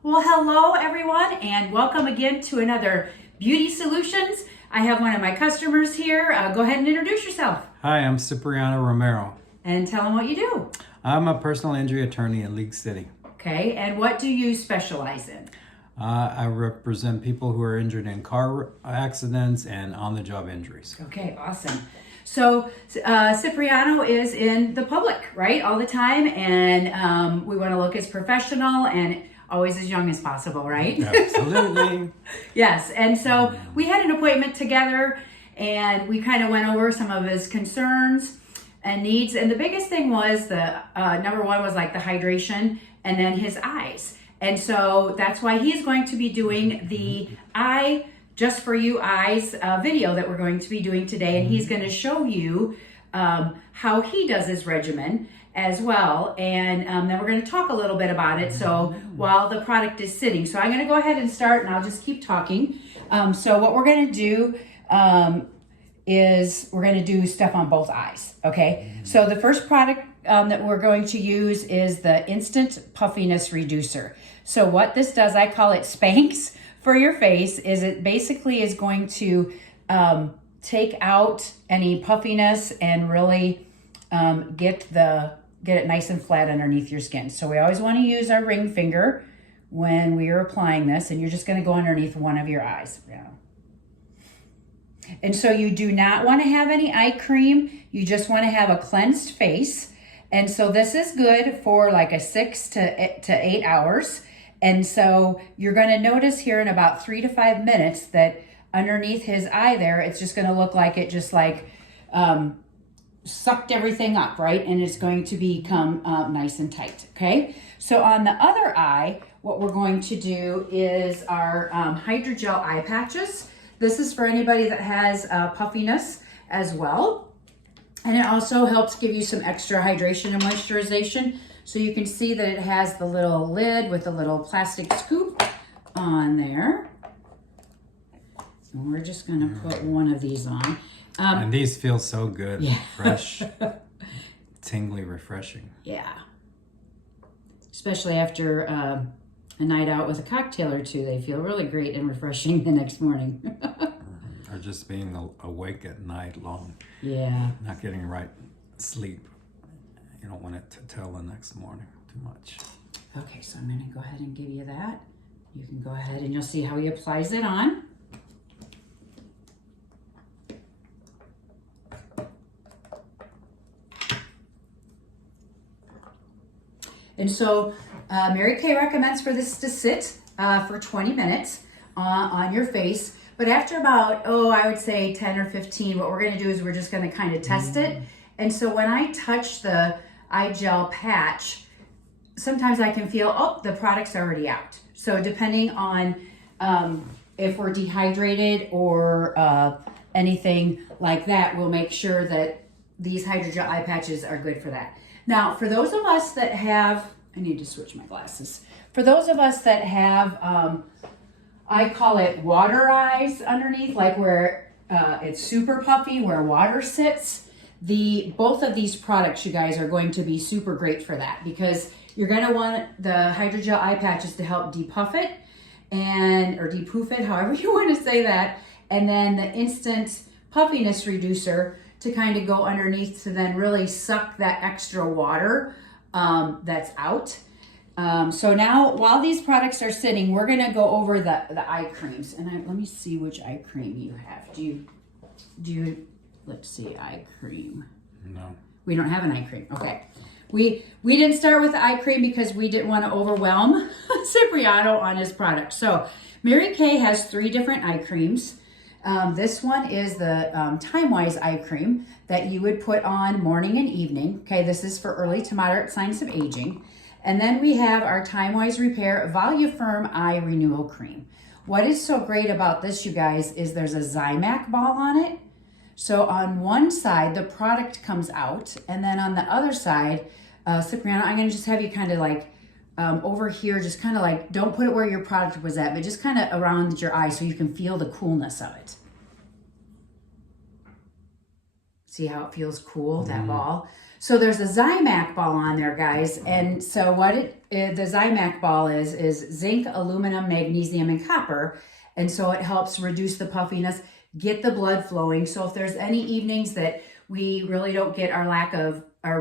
Well, hello everyone, and welcome again to another Beauty Solutions. I have one of my customers here. Go ahead and introduce yourself Hi, I'm Cipriano Romero. and tell them what you do. I'm a personal injury attorney in League City. Okay, and what do you specialize in? I represent people who are injured in car accidents and on-the-job injuries. Okay, awesome. So Cipriano is in the public, right, all the time, and we want to look as professional and always as young as possible, right? Absolutely. Yes, and so we had an appointment together and we kind of went over some of his concerns and needs. And the biggest thing was the number one was like the hydration and then his eyes. And so that's why he's going to be doing the eye just for you eyes video that we're going to be doing today. And he's going to show you how he does his regimen as well, and then we're going to talk a little bit about it. So while the product is sitting, so I'm going to go ahead and start, and I'll just keep talking. So what we're going to do is we're going to do stuff on both eyes. Okay. So the first product that we're going to use is the Instant Puffiness Reducer. So what this does, I call it Spanx for your face, is it basically is going to take out any puffiness and really get it nice and flat underneath your skin. So we always want to use our ring finger when we are applying this, and you're just going to go underneath one of your eyes. Yeah. And so you do not want to have any eye cream. You just want to have a cleansed face. And so this is good for like a 6 to 8 hours. And so you're going to notice here in about 3 to 5 minutes that underneath his eye there, it's just going to look like it just like sucked everything up, right? And it's going to become nice and tight, okay? So on the other eye, what we're going to do is our hydrogel eye patches. This is for anybody that has puffiness as well. And it also helps give you some extra hydration and moisturization. So you can see that it has the little lid with a little plastic scoop on there. And we're just gonna put one of these on. And these feel so good, yeah. Fresh, tingly, refreshing. Yeah. Especially after a night out with a cocktail or two, they feel really great and refreshing the next morning. Or just being awake at night long. Yeah. Not getting right sleep. You don't want it to tell the next morning too much. Okay, so I'm gonna go ahead and give you that. You can go ahead and you'll see how he applies it on. And so Mary Kay recommends for this to sit for 20 minutes on your face. But after about, I would say 10 or 15, what we're going to do is we're just going to kind of test it. And so when I touch the eye gel patch, sometimes I can feel, the product's already out. So depending on if we're dehydrated or anything like that, we'll make sure that these hydrogel eye patches are good for that. Now, for those of us that have, I need to switch my glasses. For those of us that have, I call it water eyes underneath, like where it's super puffy, where water sits, both of these products, you guys, are going to be super great for that, because you're going to want the hydrogel eye patches to help depuff it or depuff it, however you want to say that, and then the Instant Puffiness Reducer to kind of go underneath to then really suck that extra water that's out. So now, while these products are sitting, we're going to go over the eye creams. And let me see which eye cream you have. Do you, let's see, eye cream. No. We don't have an eye cream. Okay. We didn't start with the eye cream because we didn't want to overwhelm Cipriano on his product. So Mary Kay has 3 different eye creams. This one is the Time-Wise eye cream that you would put on morning and evening. Okay, this is for early to moderate signs of aging. And then we have our Time-Wise Repair Voluform Eye Renewal Cream. What is so great about this, you guys, is there's a Zymac ball on it. So on one side, the product comes out, and then on the other side, Cipriano, I'm gonna just have you kind of like over here, just kind of like, don't put it where your product was at, but just kind of around your eye so you can feel the coolness of it. See how it feels cool, that ball? So there's a Zymac ball on there, guys. And so the Zymac ball is zinc, aluminum, magnesium, and copper. And so it helps reduce the puffiness, get the blood flowing. So if there's any evenings that we really don't get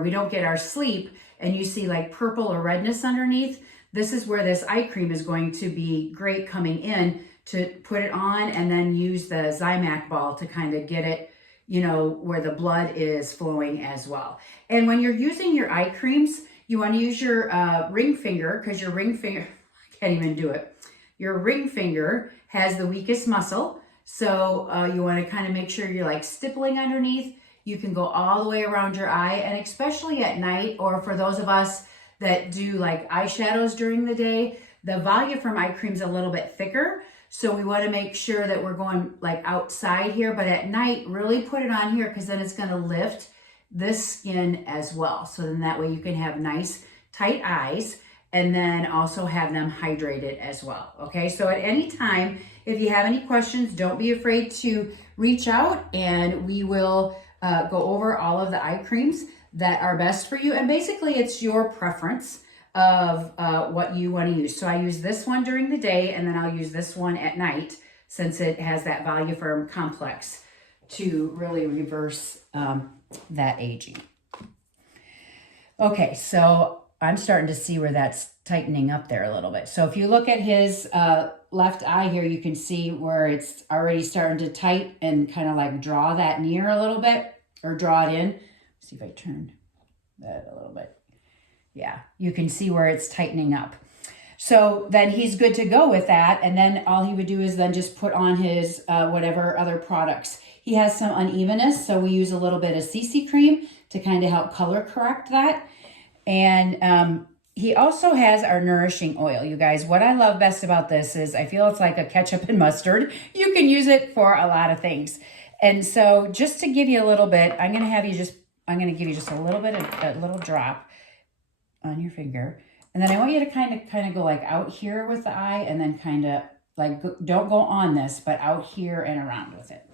we don't get our sleep and you see like purple or redness underneath, this is where this eye cream is going to be great coming in to put it on and then use the Zymac ball to kind of get it, where the blood is flowing as well. And when you're using your eye creams, you want to use your ring finger, because your ring finger, I can't even do it. Your ring finger has the weakest muscle. So you want to kind of make sure you're like stippling underneath. You can go all the way around your eye, and especially at night, or for those of us that do like eyeshadows during the day, the Voluform eye cream is a little bit thicker. So we want to make sure that we're going like outside here, but at night, really put it on here, because then it's going to lift this skin as well. So then that way you can have nice tight eyes and then also have them hydrated as well. Okay, so at any time, if you have any questions, don't be afraid to reach out, and we will go over all of the eye creams that are best for you. And basically it's your preference of what you want to use. So I use this one during the day, and then I'll use this one at night, since it has that Voluform complex to really reverse that aging. Okay, so I'm starting to see where that's tightening up there a little bit. So if you look at his left eye here, you can see where it's already starting to tight and kind of like draw that near a little bit, or draw it in. Let's see if I turn that a little bit. Yeah, you can see where it's tightening up. So then he's good to go with that. And then all he would do is then just put on his whatever other products. He has some unevenness, so we use a little bit of CC cream to kind of help color correct that. And he also has our nourishing oil. You guys, what I love best about this is I feel it's like a ketchup and mustard. You can use it for a lot of things. And so just to give you a little bit, I'm going to give you just a little bit of a little drop on your finger. And then I want you to kind of go like out here with the eye, and then kind of like, don't go on this, but out here and around with it.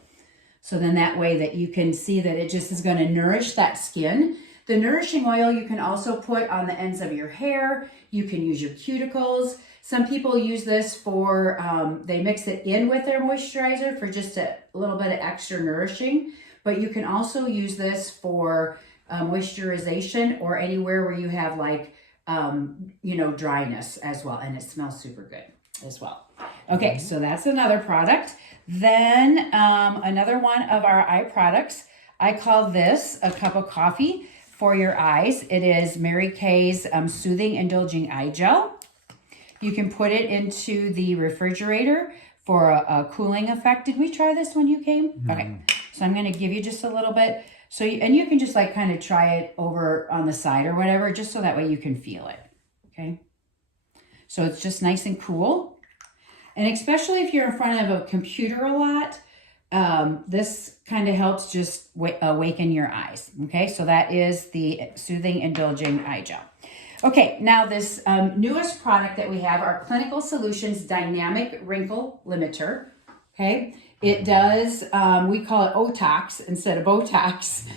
So then that way that you can see that it just is going to nourish that skin. The nourishing oil you can also put on the ends of your hair. You can use your cuticles. Some people use this for, they mix it in with their moisturizer for just a little bit of extra nourishing. But you can also use this for moisturization, or anywhere where you have like, dryness as well. And it smells super good as well. Okay, so that's another product. Then another one of our eye products, I call this a cup of coffee for your eyes. It is Mary Kay's Soothing Indulging Eye Gel. You can put it into the refrigerator for a cooling effect. Did we try this when you came? Mm-hmm. Okay, so I'm going to give you just a little bit. So, and you can just like kind of try it over on the side or whatever, just so that way you can feel it. Okay, so it's just nice and cool. And especially if you're in front of a computer a lot, this kind of helps just awaken your eyes. Okay, so that is the Soothing Indulging Eye Gel. Okay, now this newest product that we have, our Clinical Solutions Dynamic Wrinkle Limiter. Okay, it does, we call it Otox instead of Botox,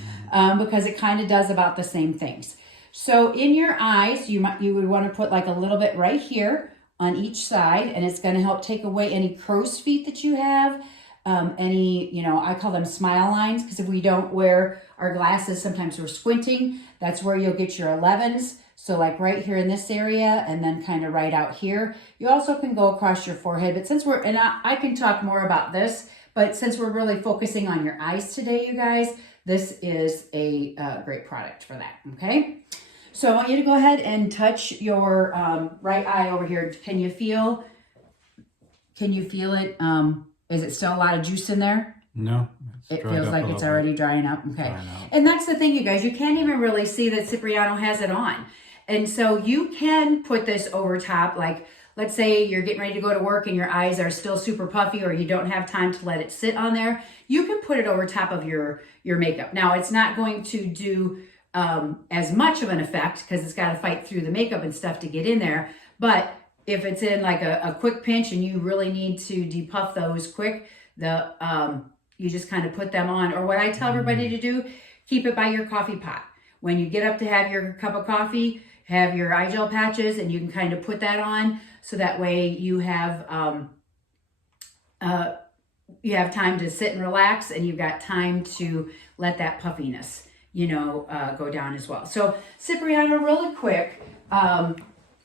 because it kind of does about the same things. So in your eyes, you would want to put like a little bit right here on each side, and it's going to help take away any crow's feet that you have, any, I call them smile lines, because if we don't wear our glasses, sometimes we're squinting. That's where you'll get your 11s. So like right here in this area, and then kind of right out here. You also can go across your forehead, but since I can talk more about this, but since we're really focusing on your eyes today, you guys, this is a great product for that, okay? So I want you to go ahead and touch your right eye over here. Can you feel it? Is it still a lot of juice in there? No. It feels like it's already drying up. Okay. And that's the thing, you guys. You can't even really see that Cipriano has it on. And so you can put this over top, like let's say you're getting ready to go to work and your eyes are still super puffy, or you don't have time to let it sit on there. You can put it over top of your makeup. Now, it's not going to do as much of an effect, because it's got to fight through the makeup and stuff to get in there. But if it's in like a quick pinch and you really need to depuff those quick, you just kind of put them on. Or what I tell everybody to do, keep it by your coffee pot. when you get up to have your cup of coffee, have your eye gel patches, and you can kind of put that on, so that way you have time to sit and relax, and you've got time to let that puffiness, go down as well. So Cipriano, really quick,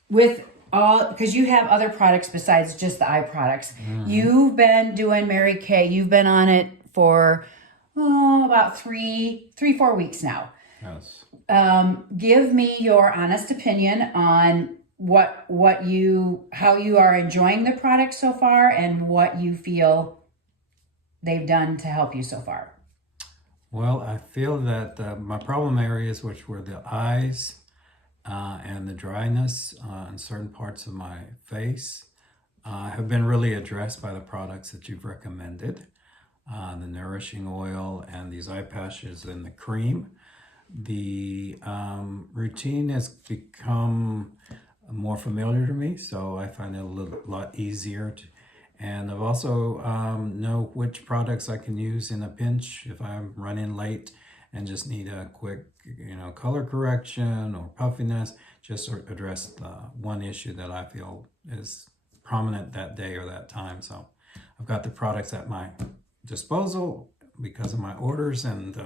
with all, because you have other products besides just the eye products. You've been doing Mary Kay. You've been on it for about 4 weeks now. Yes. Give me your honest opinion on how you are enjoying the product so far, and what you feel they've done to help you so far. Well, I feel that my problem areas, which were the eyes and the dryness in certain parts of my face, have been really addressed by the products that you've recommended. The nourishing oil and these eye patches and the cream. The routine has become more familiar to me, so I find it a lot easier to. And I've also know which products I can use in a pinch if I'm running late and just need a quick, color correction or puffiness, just to address the one issue that I feel is prominent that day or that time. So I've got the products at my disposal because of my orders, and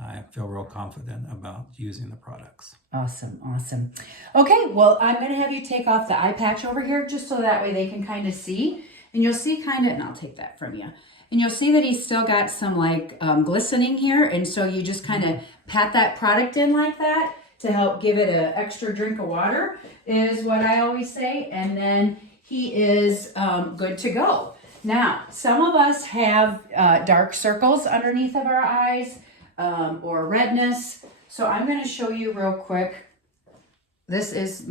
I feel real confident about using the products. Awesome. Okay, well, I'm going to have you take off the eye patch over here, just so that way they can kind of see. And you'll see and I'll take that from you. And you'll see that he's still got some glistening here. And so you just kind of pat that product in like that to help give it an extra drink of water, is what I always say. And then he is good to go. Now, some of us have dark circles underneath of our eyes, or redness. So I'm going to show you real quick. This is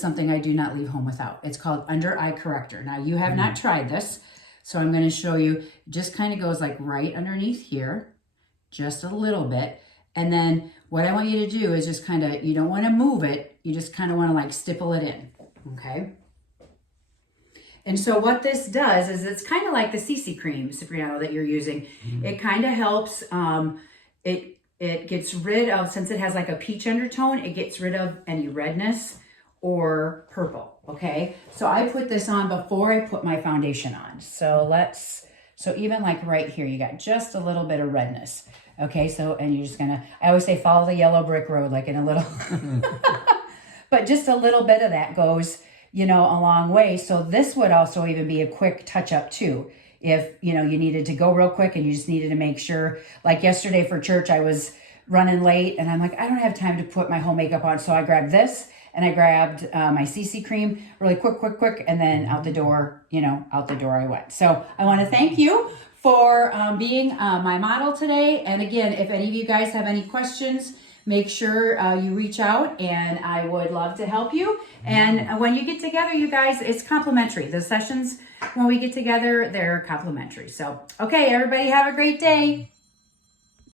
something I do not leave home without. It's called Under Eye Corrector. Now, you have not tried this, so I'm going to show you. It just kind of goes like right underneath here, just a little bit. And then what I want you to do is just kind of, you don't want to move it. You just kind of want to stipple it in, okay? And so what this does is, it's kind of like the CC cream, Cipriano, that you're using. It kind of helps, it gets rid of, since it has like a peach undertone, it gets rid of any redness or purple, okay? So I put this on before I put my foundation on. So even like right here, you got just a little bit of redness, okay? So, and you're just gonna, I always say follow the yellow brick road, like in a little, but just a little bit of that goes, a long way. So this would also even be a quick touch up too. If, you needed to go real quick and you just needed to make sure, like yesterday for church, I was running late and I'm like, I don't have time to put my whole makeup on. So I grabbed this and I grabbed my CC cream really quick. And then out the door I went. So I want to thank you for being my model today. And again, if any of you guys have any questions, make sure you reach out, and I would love to help you. And when you get together, you guys, it's complimentary. The sessions, when we get together, they're complimentary. So, okay, everybody have a great day.